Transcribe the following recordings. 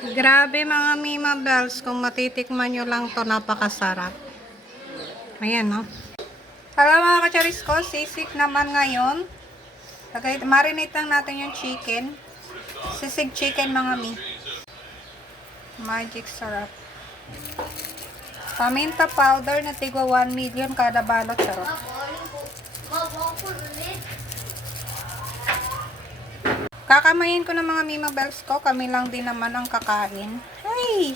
Grabe mga Mima Bells, kung matitikman nyo lang to, napakasarap. Ayan, no? Hello mga kacharis ko, sisig naman ngayon. Marinate lang natin yung chicken. Sisig chicken mga mi. Magic sarap. Paminta powder na tigwa 1 million kada balot, sarap. Kakamayin ko ng mga Mima Bells ko. Kami lang din naman ang kakain. Ay!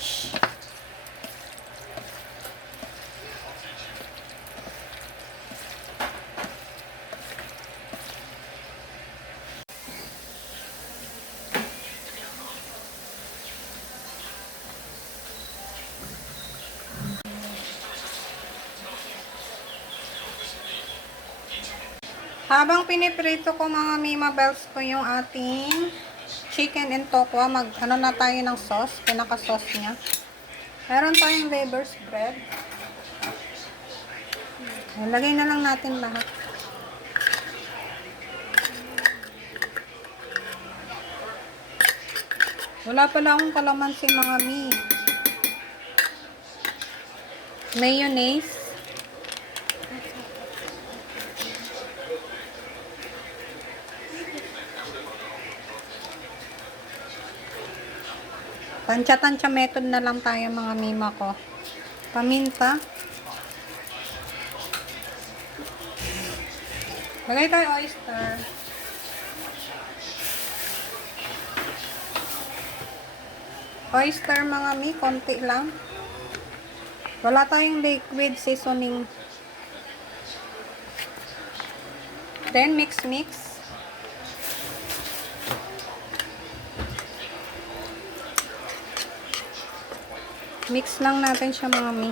Habang piniprito ko mga Mima Bells ko yung ating chicken and tokwa, ano na tayo ng sauce, pinaka-sauce niya. Meron tayong labor's bread. Lagay na lang natin lahat. Wala pala akong kalamansi mga mi. Mayonnaise. Tansya-tansya method na lang tayo mga Mima ko. Paminta. Lagay tayo oyster. Oyster mga mi, konti lang. Wala tayong liquid seasoning. Then mix. Mix lang natin siya mga mi.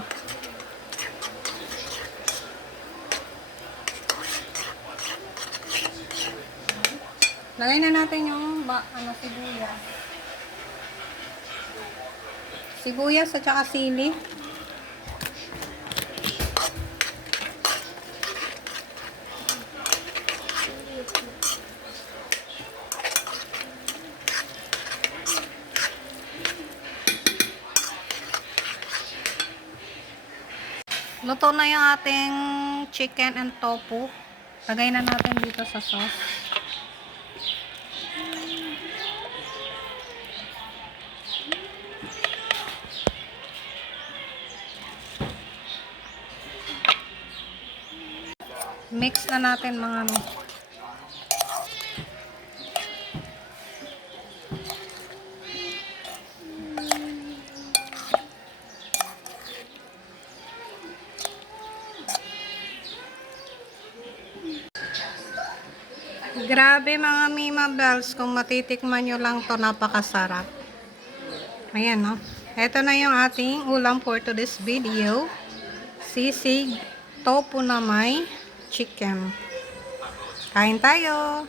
Lagay na natin yung sibuyas. Sibuyas at saka sili. Luto na yung ating chicken and tofu. Lagay na natin dito sa sauce. Mix na natin mga mi. Grabe mga Mima Bells, kung matitikman nyo lang to, napakasarap. Ayan, no? Ito na yung ating ulam for today's video. Sisig tofu na may chicken. Kain tayo!